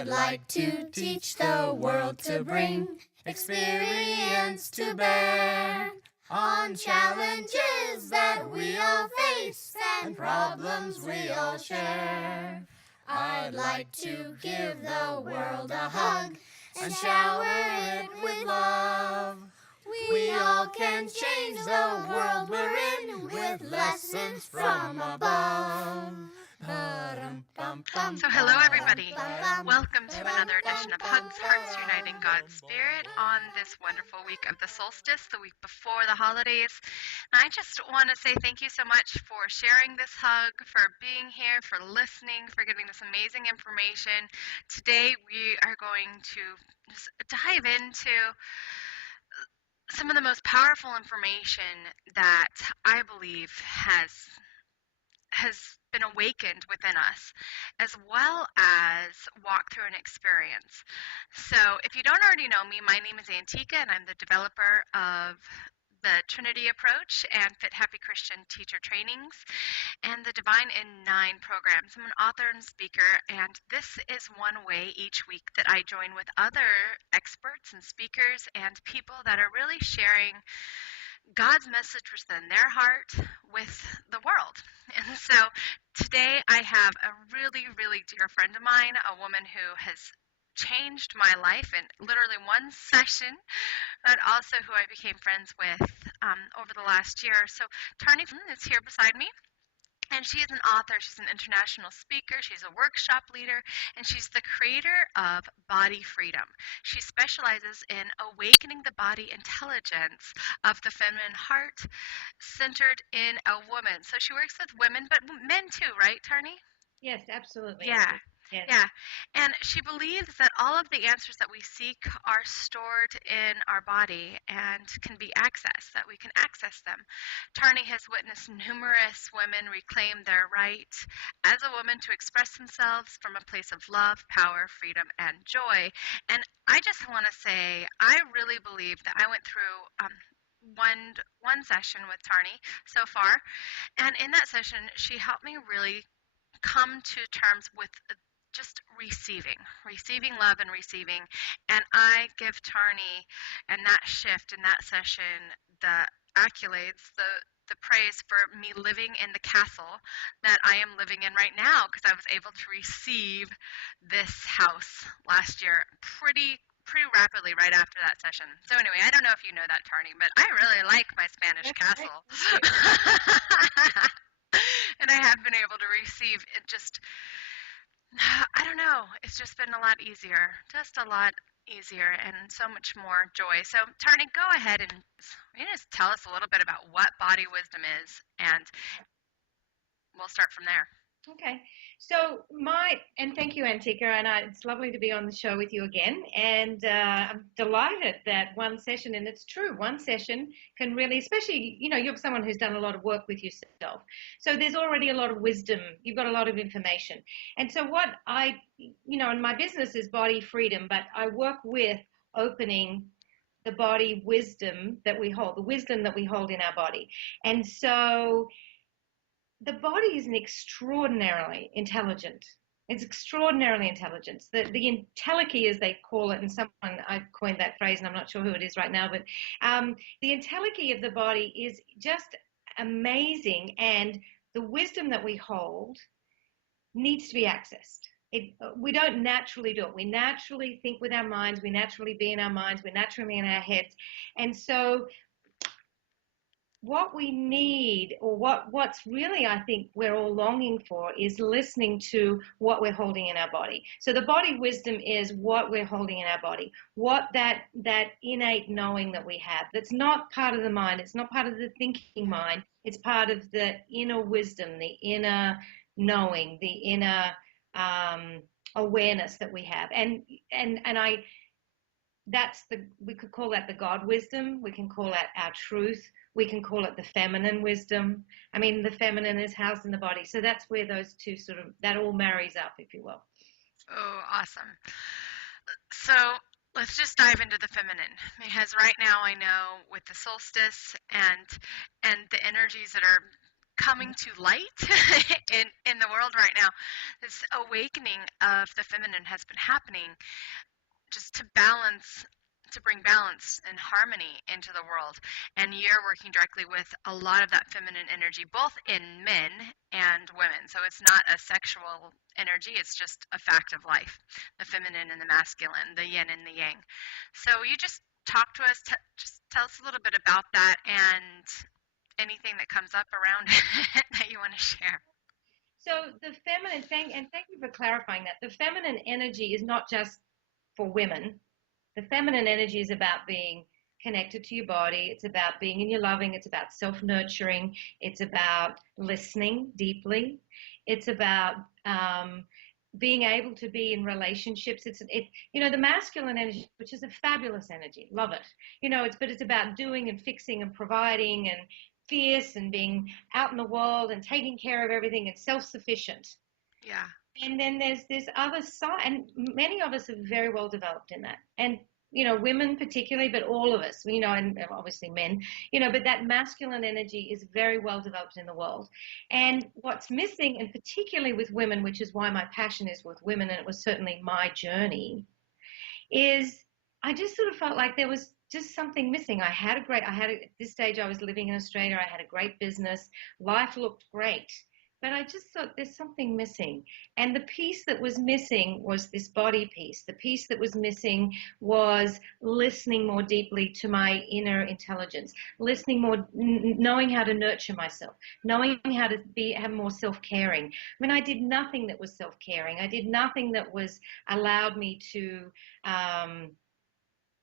I'd like to teach the world to bring experience to bear on challenges that we all face and problems we all share. I'd like to give the world a hug and shower it with love. We all can change the world we're in with lessons from above. So hello everybody, welcome to another edition of HUGS, Hearts Uniting God's Spirit on this wonderful week of the solstice, the week before the holidays. And I just want to say thank you so much for sharing this hug, for being here, for listening, for giving this amazing information. Today we are going to just dive into some of the most powerful information that I believe has been awakened within us, as well as walk through an experience. So if you don't already know me, my name is Antika, and I'm the developer of the Trinity Approach and Fit Happy Christian Teacher Trainings and the Divine in 9 programs. I'm an author and speaker, and this is one way each week that I join with other experts and speakers and people that are really sharing God's message within their heart with the world. And so today I have a really, really dear friend of mine, a woman who has changed my life in literally one session, but also who I became friends with over the last year. So Tarni is here beside me. And she is an author, she's an international speaker, she's a workshop leader, and she's the creator of Body Freedom. She specializes in awakening the body intelligence of the feminine heart centered in a woman. So she works with women, but men too, right, Tarni? Yes, absolutely. Yeah. Yes. Yeah, and she believes that all of the answers that we seek are stored in our body and can be accessed, that we can access them. Tarni has witnessed numerous women reclaim their right as a woman to express themselves from a place of love, power, freedom, and joy. And I just want to say, I really believe that I went through one session with Tarni so far, and in that session, she helped me really come to terms with just receiving love and receiving. And I give Tarni and that shift in that session the accolades, the praise for me living in the castle that I am living in right now, because I was able to receive this house last year pretty rapidly right after that session. So anyway, I don't know if you know that, Tarni, but I really like my Spanish castle. And I have been able to receive it just, I don't know, it's just been a lot easier, and so much more joy. So Tarni, go ahead and just tell us a little bit about what body wisdom is, and we'll start from there. Okay. So and thank you, Antika, and it's lovely to be on the show with you again. And I'm delighted that one session, and it's true, one session can really, especially, you're someone who's done a lot of work with yourself. So there's already a lot of wisdom. You've got a lot of information. And so what and my business is Body Freedom, but I work with opening the body wisdom that we hold, the wisdom that we hold in our body. And so the body is extraordinarily intelligent. It's extraordinarily intelligent. The entelechy, as they call it, and I coined that phrase, and I'm not sure who it is right now, but the entelechy of the body is just amazing, and the wisdom that we hold needs to be accessed. We don't naturally do it. We naturally think with our minds. We naturally be in our minds. We're naturally in our heads. And so what we need, or what's really, I think, we're all longing for, is listening to what we're holding in our body. So the body wisdom is what we're holding in our body, what that innate knowing that we have, that's not part of the mind, it's not part of the thinking mind, it's part of the inner wisdom, the inner knowing, the inner awareness that we have. And we could call that the God wisdom, we can call that our truth, we can call it the feminine wisdom. I mean, the feminine is housed in the body. So that's where those two that all marries up, if you will. Oh, awesome. So let's just dive into the feminine, because right now I know with the solstice and the energies that are coming to light in the world right now. This awakening of the feminine has been happening just to bring balance and harmony into the world. And you're working directly with a lot of that feminine energy, both in men and women. So it's not a sexual energy, it's just a fact of life, the feminine and the masculine, the yin and the yang. So you just talk to us, just tell us a little bit about that and anything that comes up around it that you want to share. So the feminine thing, and thank you for clarifying that, the feminine energy is not just for women. The feminine energy is about being connected to your body. It's about being in your loving. It's about self-nurturing. It's about listening deeply. It's about being able to be in relationships. The masculine energy, which is a fabulous energy, love it. But it's about doing and fixing and providing and fierce and being out in the world and taking care of everything and self-sufficient. Yeah. And then there's this other side, and many of us are very well developed in that. And, women particularly, but all of us, and obviously men, but that masculine energy is very well developed in the world. And what's missing, and particularly with women, which is why my passion is with women, and it was certainly my journey, is I just sort of felt like there was just something missing. At this stage I was living in Australia. I had a great business. Life looked great. But I just thought there's something missing. And the piece that was missing was this body piece. The piece that was missing was listening more deeply to my inner intelligence, listening more, knowing how to nurture myself, knowing how to have more self-caring. I mean, I did nothing that was self-caring. I did nothing that allowed me to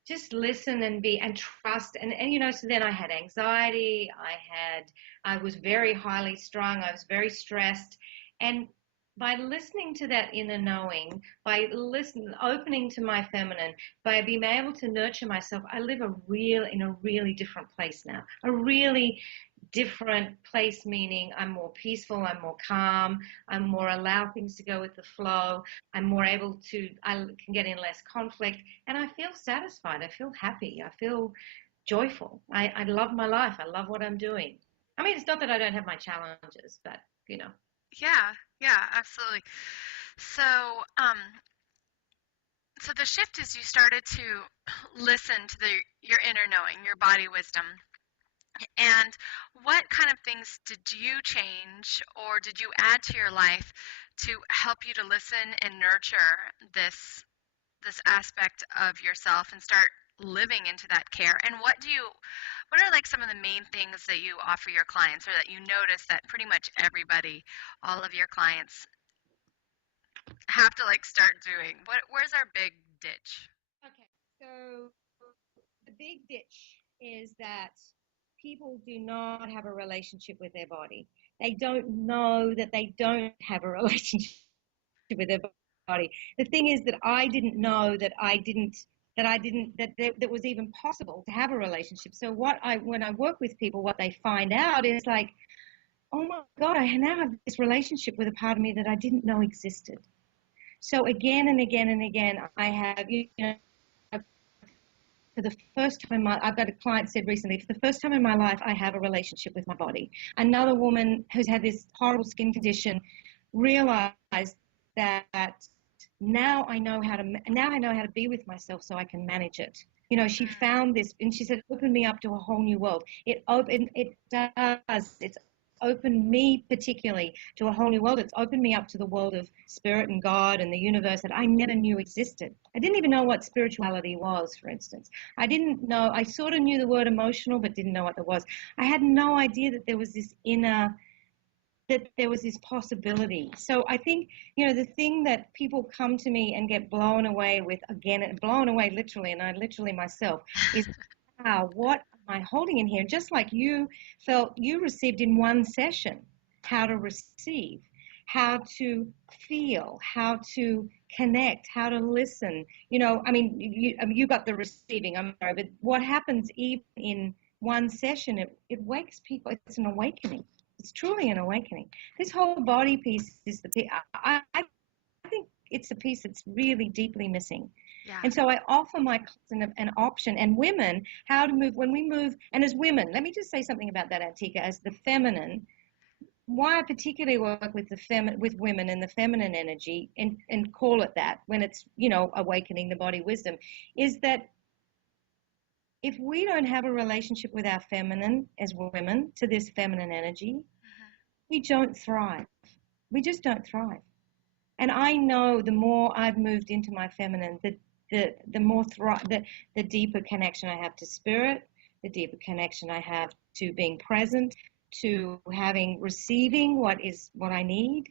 just listen and trust. And so then I had anxiety. I was very highly strung. I was very stressed. And by listening to that inner knowing, by opening to my feminine, by being able to nurture myself, I live in a really different place now. A really different place, meaning I'm more peaceful, I'm more calm, I'm more allow things to go with the flow, I can get in less conflict, and I feel satisfied, I feel happy, I feel joyful. I love my life, I love what I'm doing. I mean, it's not that I don't have my challenges, but Yeah, absolutely. So, so the shift is you started to listen to your inner knowing, your body wisdom. And what kind of things did you change or did you add to your life to help you to listen and nurture this aspect of yourself and start living into that care? And what are like some of the main things that you offer your clients, or that you notice that pretty much everybody, all of your clients have to like start doing? Where's our big ditch? Okay, so the big ditch is that people do not have a relationship with their body. They don't know that they don't have a relationship with their body. The thing is that I didn't know that was even possible to have a relationship. So when I work with people, what they find out is like, oh my God, I now have this relationship with a part of me that I didn't know existed. So again and again and again, I have, for the first time, I've got a client said recently, for the first time in my life, I have a relationship with my body. Another woman who's had this horrible skin condition realized that now I know how to be with myself so I can manage it. She found this, and she said, opened me up to a whole new world. It does. It's opened me particularly to a whole new world. It's opened me up to the world of spirit and God and the universe that I never knew existed. I didn't even know what spirituality was, for instance. I sort of knew the word emotional, but didn't know what it was. I had no idea that there was this possibility. So I think, the thing that people come to me and get blown away with, again, blown away literally, and I literally myself, is, wow, what am I holding in here? Just like you felt you received in one session, how to receive, how to feel, how to connect, how to listen. You got the receiving, I'm sorry, but what happens even in one session, it wakes people, it's an awakening. It's truly an awakening. This whole body piece is the piece. I think it's the piece that's really deeply missing. Yeah. And so I offer my clients an option, and women, how to move when we move. And as women, let me just say something about that, Antika. As the feminine, why I particularly work with with women and the feminine energy, and call it that when it's, awakening the body wisdom, is that if we don't have a relationship with our feminine as women, to this feminine energy, we don't thrive. We just don't thrive. And I know the more I've moved into my feminine, the more the deeper connection I have to spirit, the deeper connection I have to being present, to receiving what I need,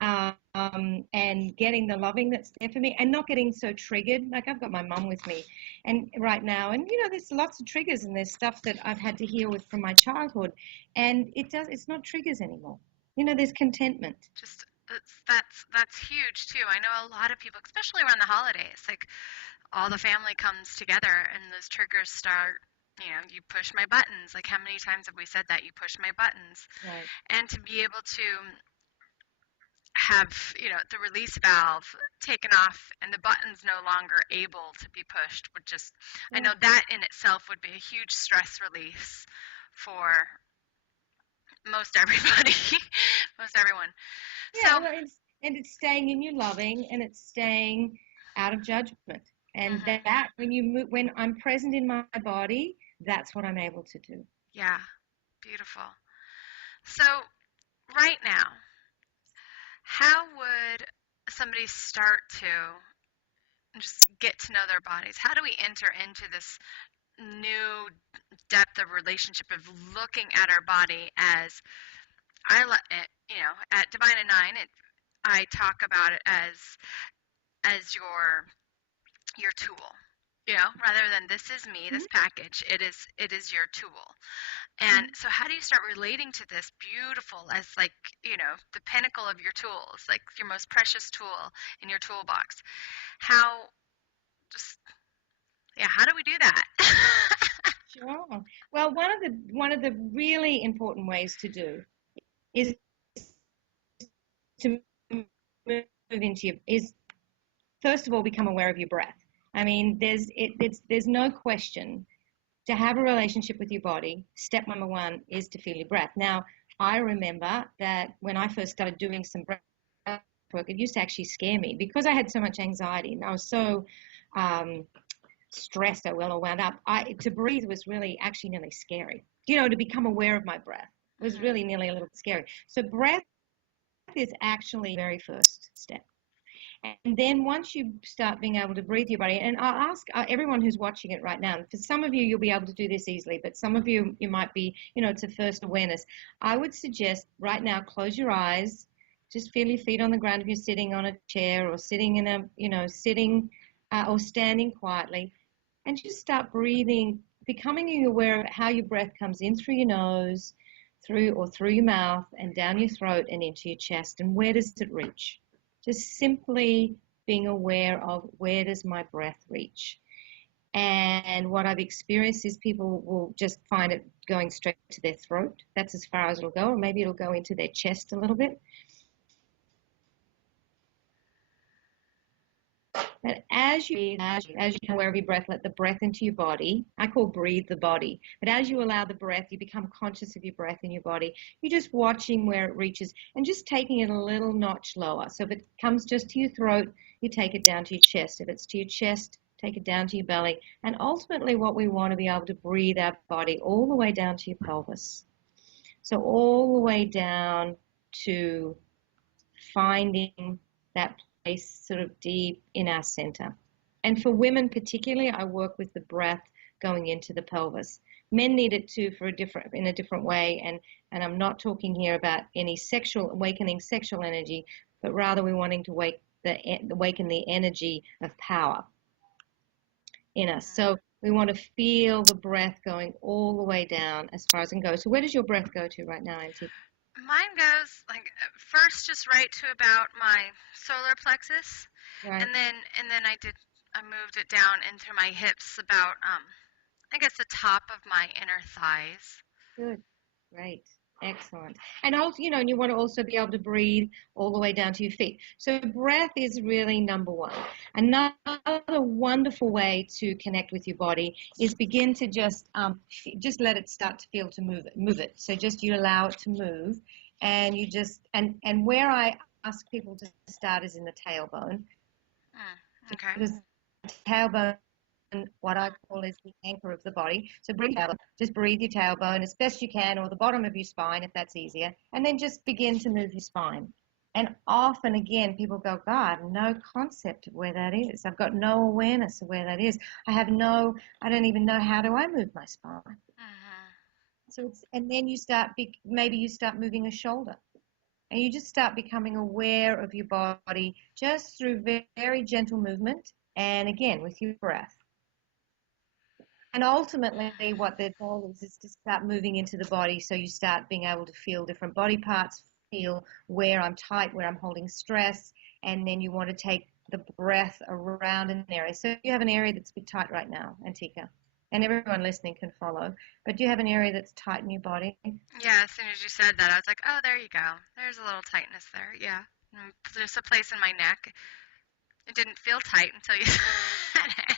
and getting the loving that's there for me, and not getting so triggered. Like, I've got my mum with me, and right now, and there's lots of triggers, and there's stuff that I've had to heal with from my childhood, and it's not triggers anymore. There's contentment. Just that's huge too. I know a lot of people, especially around the holidays, like all the family comes together and those triggers start. You push my buttons. Like, how many times have we said that? You push my buttons. Right. And to be able to have, the release valve taken off and the button's no longer able to be pushed would just, I know that in itself would be a huge stress release for most everybody, most everyone. Yeah, So, it's staying in your loving, and it's staying out of judgment. And that when I'm present in my body, that's what I'm able to do. Yeah, beautiful. So, right now, how would somebody start to just get to know their bodies? How do we enter into this new depth of relationship of looking at our body as at Divine and Nine, I talk about it as your tool. Rather than this is me, this package, it is your tool. And so how do you start relating to this beautiful as, like, the pinnacle of your tools, like your most precious tool in your toolbox? How do we do that? Sure. Well, one of the really important ways to do is to move into first of all, become aware of your breath. I mean, there's no question. To have a relationship with your body, step number one is to feel your breath. Now, I remember that when I first started doing some breath work, it used to actually scare me because I had so much anxiety and I was so stressed, or wound up. To breathe was really actually nearly scary. To become aware of my breath was really nearly a little scary. So breath is actually the very first step. And then once you start being able to breathe your body, and I'll ask everyone who's watching it right now, and for some of you, you'll be able to do this easily, but some of you might be, it's a first awareness. I would suggest right now, close your eyes, just feel your feet on the ground if you're sitting on a chair or sitting in or standing quietly, and just start breathing, becoming aware of how your breath comes in through your nose, through your mouth, and down your throat and into your chest, and where does it reach? Just simply being aware of where does my breath reach. And what I've experienced is people will just find it going straight to their throat. That's as far as it'll go, or maybe it'll go into their chest a little bit. But as you become aware of your breath, let the breath into your body. I call breathe the body. But as you allow the breath, you become conscious of your breath in your body. You're just watching where it reaches and just taking it a little notch lower. So if it comes just to your throat, you take it down to your chest. If it's to your chest, take it down to your belly. And ultimately what we want to be able to breathe our body all the way down to your pelvis. So all the way down to finding that place sort of deep in our center. And for women particularly, I work with the breath going into the pelvis. Men need it too in a different way, and I'm not talking here about any awakening sexual energy, but rather we're wanting to awaken the energy of power in us. So we want to feel the breath going all the way down as far as it can go. So where does your breath go to right now, Auntie? Mine goes first just right to about my solar plexus, Right. and then I moved it down into my hips about I guess the top of my inner thighs. Good. Great. Excellent. And also, and you want to also be able to breathe all the way down to your feet. So breath is really number one. Another wonderful way to connect with your body is begin to just let it start to feel to move it. So just you allow it to move and you just and where I ask people to start is in the tailbone, Okay. because the tailbone, what I call, is the anchor of the body. So just breathe your tailbone as best you can, or the bottom of your spine if that's easier, and then just begin to move your spine. And often, again, people go, God, no concept of where that is. I've got no awareness of where that is. I don't even know, how do I move my spine? So and then maybe you start moving a shoulder, and you just start becoming aware of your body just through very, very gentle movement, and again, with your breath. And ultimately, what the goal is to start moving into the body, so you start being able to feel different body parts, feel where I'm tight, where I'm holding stress, and then you want to take the breath around an area. So you have an area that's a bit tight right now, Antika, and everyone listening can follow, but do you have an area that's tight in your body? Yeah, as soon as you said that, I was like, oh, there you go. There's a little tightness there. Yeah. There's a place in my neck. It didn't feel tight until you said it.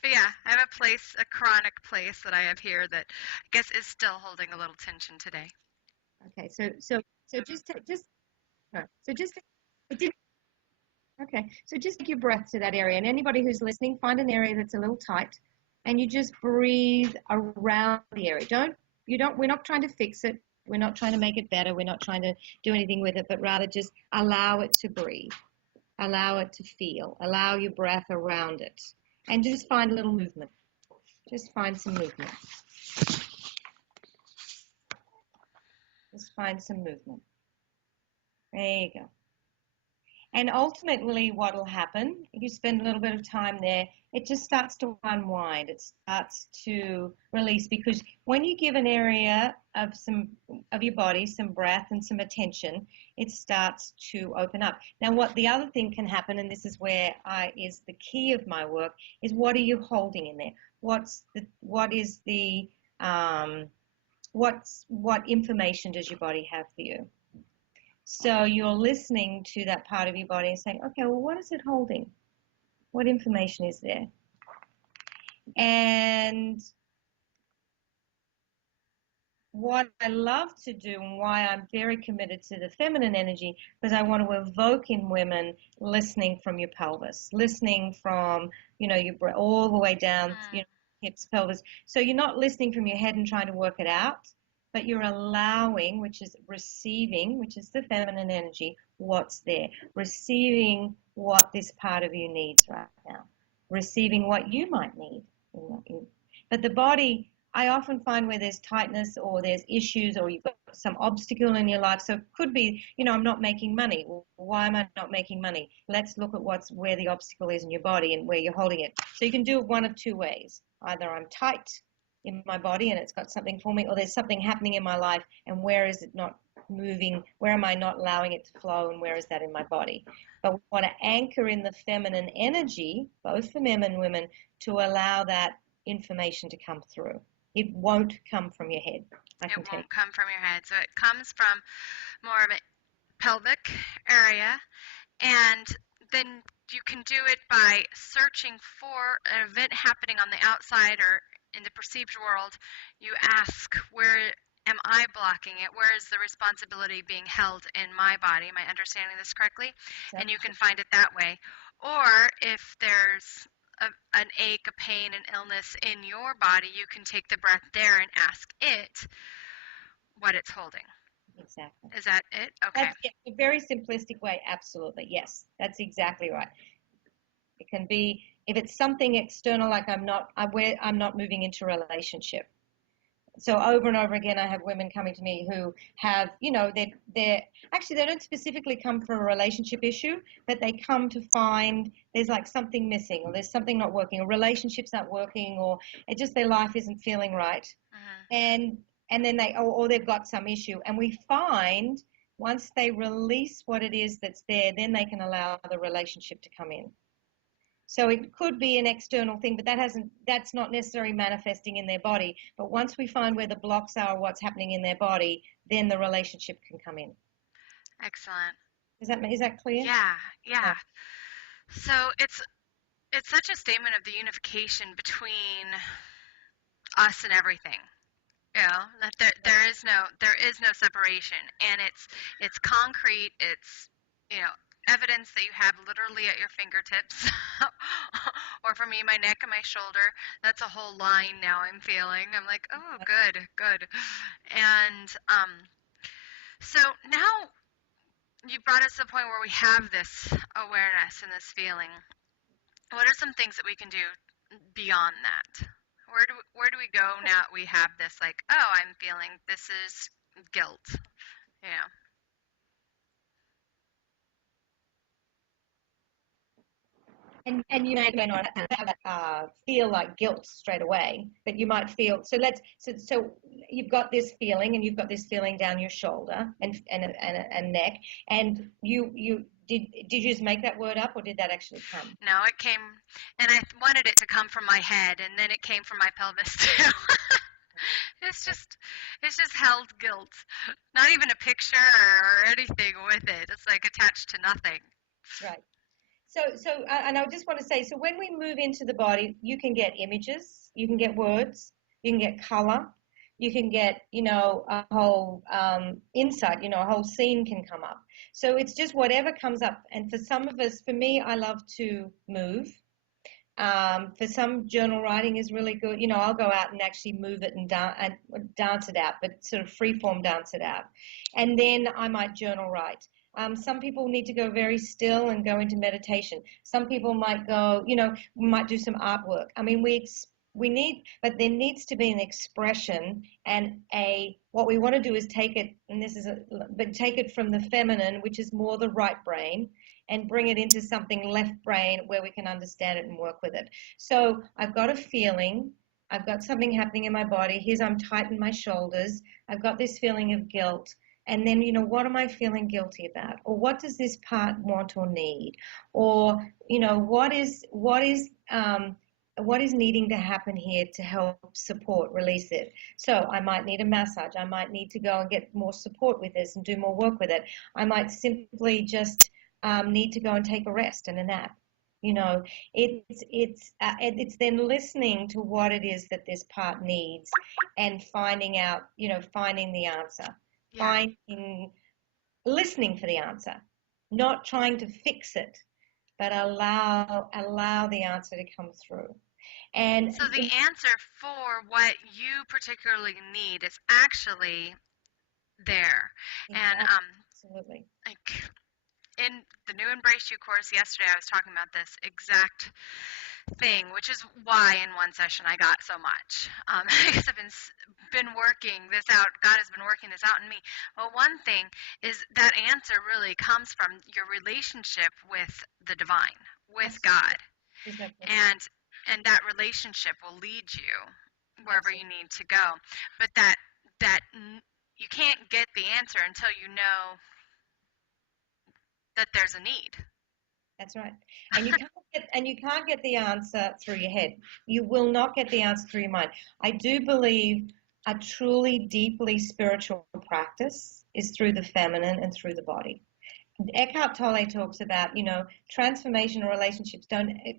But yeah, I have a chronic place that I have here that I guess is still holding a little tension today. Okay, so just take your breath to that area, and anybody who's listening, find an area that's a little tight, and you just breathe around the area. We're not trying to fix it. We're not trying to make it better. We're not trying to do anything with it, but rather just allow it to breathe, allow it to feel, allow your breath around it, and just find a little movement. Just find some movement. Just find some movement. There you go. And ultimately, what will happen if you spend a little bit of time there, it just starts to unwind. It starts to release, because when you give an area of your body some breath and some attention, it starts to open up. Now, what the other thing can happen, and this is where is the key of my work, is what are you holding in there? What information does your body have for you? So you're listening to that part of your body and saying, okay, well, what is it holding? What information is there? And what I love to do, and why I'm very committed to the feminine energy, because I want to evoke in women listening from your pelvis, listening from, your breath all the way down, hips, pelvis. So you're not listening from your head and trying to work it out, but you're allowing, which is receiving, which is the feminine energy, what's there. Receiving what this part of you needs right now. Receiving what you might need. But the body, I often find where there's tightness or there's issues or you've got some obstacle in your life. So it could be, I'm not making money. Well, why am I not making money? Let's look at where the obstacle is in your body and where you're holding it. So you can do it one of two ways. Either I'm tight in my body and it's got something for me, or there's something happening in my life and where is it not moving? Where am I not allowing it to flow, and where is that in my body? But we want to anchor in the feminine energy, both for men and women, to allow that information to come through. It won't come from your head. It won't come from your head. So it comes from more of a pelvic area, and then you can do it by searching for an event happening on the outside or in the perceived world. You ask, where am I blocking it? Where is the responsibility being held in my body? Am I understanding this correctly? Exactly. And you can find it that way. Or if there's an ache, a pain, an illness in your body, you can take the breath there and ask it what it's holding. Exactly. Is that it? Okay. That's a very simplistic way. Absolutely. Yes, that's exactly right. It can be, if it's something external, like I'm not moving into a relationship. So over and over again, I have women coming to me who have, they don't specifically come for a relationship issue, but they come to find there's like something missing, or there's something not working, or relationships not working, or it just, their life isn't feeling right. And then or they've got some issue. And we find once they release what it is that's there, then they can allow the relationship to come in. So it could be an external thing, but that's not necessarily manifesting in their body. But once we find where the blocks are, what's happening in their body, then the relationship can come in. Excellent. Is that clear? Yeah. So it's such a statement of the unification between us and everything. That there is no separation, and it's concrete. It's evidence that you have literally at your fingertips, or for me, my neck and my shoulder. That's a whole line now. I'm feeling. I'm like, oh, good, good, and so now you brought us to the point where we have this awareness and this feeling. What are some things that we can do beyond that? Where do we go now that we have this, like, oh, I'm feeling this is guilt. Yeah. And you may not feel like guilt straight away, but you might feel so you've got this feeling, and you've got this feeling down your shoulder and neck, and you did you just make that word up, or did that actually come? No, it came, and I wanted it to come from my head, and then it came from my pelvis too. it's just held guilt. Not even a picture or anything with it. It's like attached to nothing. Right. And I just want to say, so when we move into the body, you can get images, you can get words, you can get color, you can get, a whole insight, a whole scene can come up. So it's just whatever comes up. And for some of us, for me, I love to move. For some, journal writing is really good. I'll go out and actually move it and dance it out, but sort of free form dance it out. And then I might journal write. Some people need to go very still and go into meditation. Some people might go, might do some artwork. I mean, but there needs to be an expression, and what we want to do is take it, and take it from the feminine, which is more the right brain, and bring it into something left brain where we can understand it and work with it. So I've got a feeling, I've got something happening in my body. I'm tight in my shoulders. I've got this feeling of guilt. And then, what am I feeling guilty about? Or what does this part want or need? Or, what is needing to happen here to help support, release it? So I might need a massage. I might need to go and get more support with this and do more work with it. I might simply just need to go and take a rest and a nap. It's then listening to what it is that this part needs and finding out, finding the answer. Yeah. Listening for the answer, not trying to fix it, but allow the answer to come through. And so the answer for what you particularly need is actually there. And absolutely. like in the new Embrace You course yesterday, I was talking about this exact thing, which is why in one session I got so much, because I've been working this out. God has been working this out in me. Well, one thing is that answer really comes from your relationship with the divine, with God, and that relationship will lead you wherever you need to go. But that you can't get the answer until you know that there's a need. That's right. And you can't get the answer through your head. You will not get the answer through your mind. I do believe a truly deeply spiritual practice is through the feminine and through the body. Eckhart Tolle talks about, transformational relationships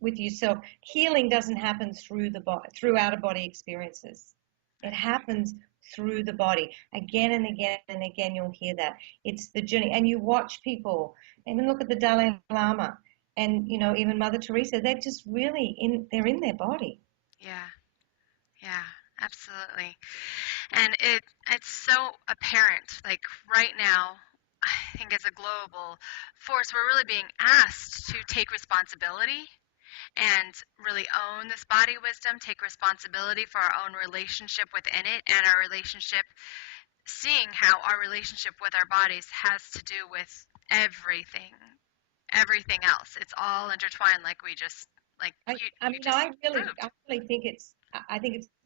with yourself. Healing doesn't happen through out of body experiences. It happens through the body. Again and again and again, you'll hear that. It's the journey. And you watch people, even look at the Dalai Lama and, even Mother Teresa, they're just really they're in their body. Yeah, absolutely. And it's so apparent, like right now, I think as a global force, we're really being asked to take responsibility and really own this body wisdom, take responsibility for our own relationship within it, and our relationship, seeing how our relationship with our bodies has to do with everything else. It's all intertwined, like we just like I really think it's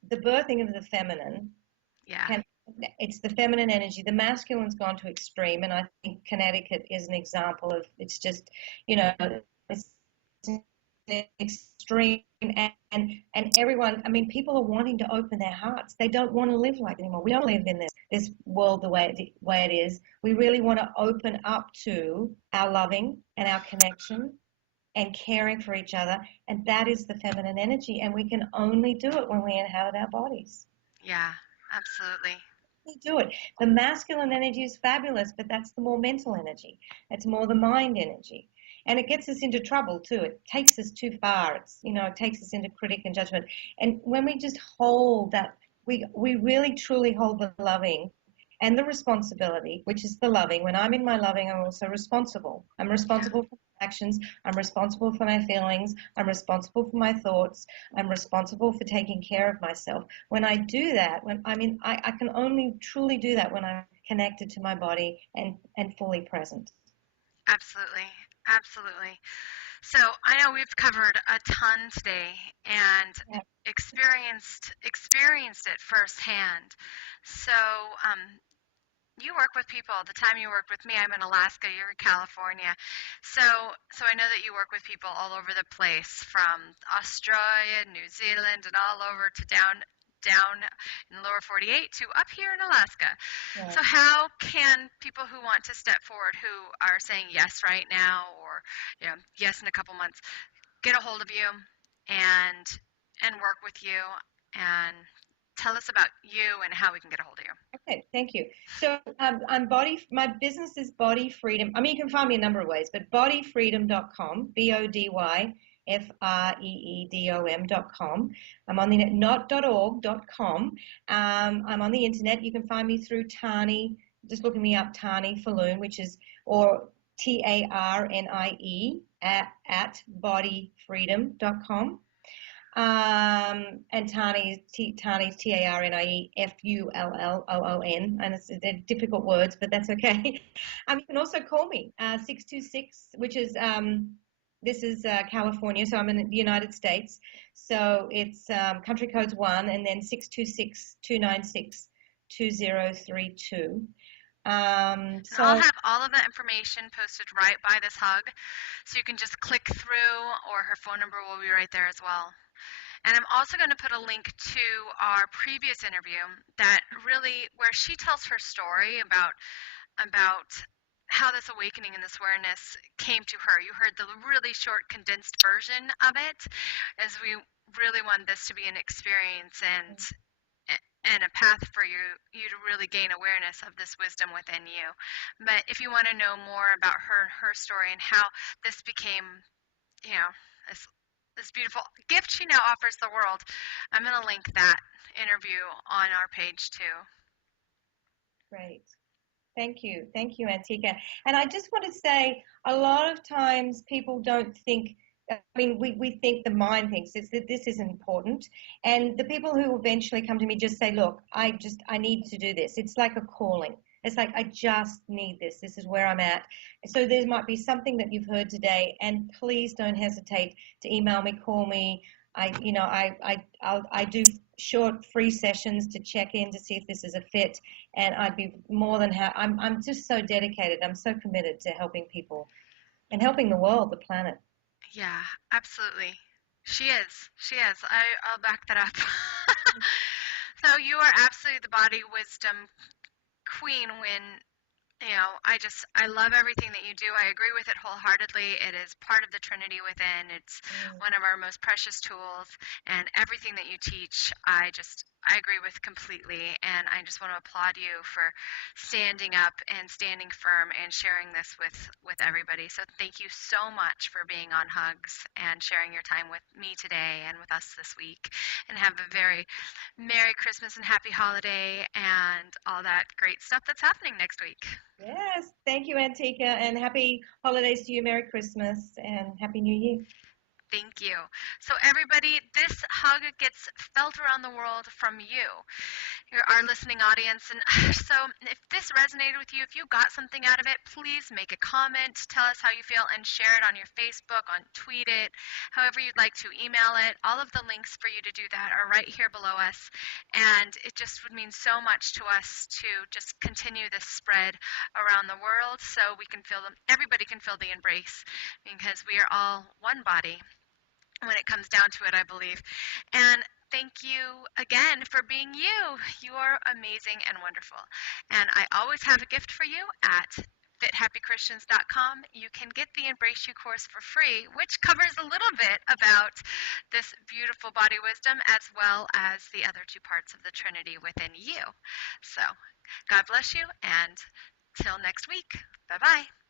the birthing of the feminine. Yeah. It's the feminine energy. The masculine's gone to extreme, and I think Connecticut is an example of, it's just, it's extreme, and everyone, I mean, people are wanting to open their hearts. They don't want to live like it anymore. We don't live in this world the way it is. We really want to open up to our loving and our connection and caring for each other, and that is the feminine energy, and we can only do it when we inhabit our bodies. Yeah, Absolutely. Do it. The masculine energy is fabulous, but that's the more mental energy. It's more the mind energy. And it gets us into trouble too. It takes us too far. It takes us into critic and judgment. And when we just hold that, we really truly hold the loving and the responsibility, which is the loving. When I'm in my loving, I'm also responsible. I'm responsible for my actions. I'm responsible for my feelings. I'm responsible for my thoughts. I'm responsible for taking care of myself. When I do that, I can only truly do that when I'm connected to my body and fully present. Absolutely. Absolutely. So I know we've covered a ton today and Yeah. experienced it firsthand. So you work with people. The time you worked with me, I'm in Alaska. You're in California. So I know that you work with people all over the place, from Australia, New Zealand, and all over to down in the lower 48 to up here in Alaska. Yeah. So how can people who want to step forward, who are saying yes right now, or yes in a couple months, get a hold of you and work with you, and tell us about you and how we can get a hold of you? Okay, thank you. So my business is Body Freedom. I mean, you can find me a number of ways, but bodyfreedom.com, BODYFREEDOM.com. I'm on the net, not.org.com. I'm on the internet. You can find me through Tani, just looking me up, Tani Falloon, or TARNIE at bodyfreedom.com. And Tani's TARNIEFULLOON, and they're difficult words, but that's okay. You can also call me 626, which is this is California, so I'm in the United States. So it's country code's 1, and then 626-296-2032. So I'll have all of that information posted right by this hug, so you can just click through, or her phone number will be right there as well. And I'm also going to put a link to our previous interview where she tells her story about how this awakening and this awareness came to her. You heard the really short, condensed version of it, as we really want this to be an experience and a path for you to really gain awareness of this wisdom within you. But if you want to know more about her story and how this became, this beautiful gift she now offers the world, I'm going to link that interview on our page too. Great. Thank you, Antika. And I just want to say, a lot of times people don't think. We think the mind thinks that this isn't important, and the people who eventually come to me just say, "Look, I need to do this." It's like a calling. It's like, I just need this. This is where I'm at. So there might be something that you've heard today, and please don't hesitate to email me, call me. I do short free sessions to check in to see if this is a fit, and I'd be more than happy. I'm just so dedicated. I'm so committed to helping people and helping the world, the planet. Yeah, absolutely. She is. I'll back that up. So you are absolutely the body wisdom queen when I love everything that you do. I agree with it wholeheartedly. It is part of the Trinity within. It's one of our most precious tools, and everything that you teach, I agree with completely. And I just want to applaud you for standing up and standing firm and sharing this with everybody. So thank you so much for being on Hugs and sharing your time with me today and with us this week. And have a very Merry Christmas and Happy Holiday and all that great stuff that's happening next week. Yes, thank you, Antika, and happy holidays to you. Merry Christmas and Happy New Year. Thank you. So everybody, this hug gets felt around the world from you, our listening audience. And so if this resonated with you, if you got something out of it, please make a comment, tell us how you feel, and share it on your Facebook, tweet it, however you'd like to, email it. All of the links for you to do that are right here below us. And it just would mean so much to us to just continue this spread around the world, so everybody can feel the embrace, because we are all one body when it comes down to it, I believe. And thank you again for being you. You are amazing and wonderful. And I always have a gift for you at fithappychristians.com, you can get the Embrace You course for free, which covers a little bit about this beautiful body wisdom as well as the other two parts of the Trinity within you. So, God bless you, and till next week. Bye-bye.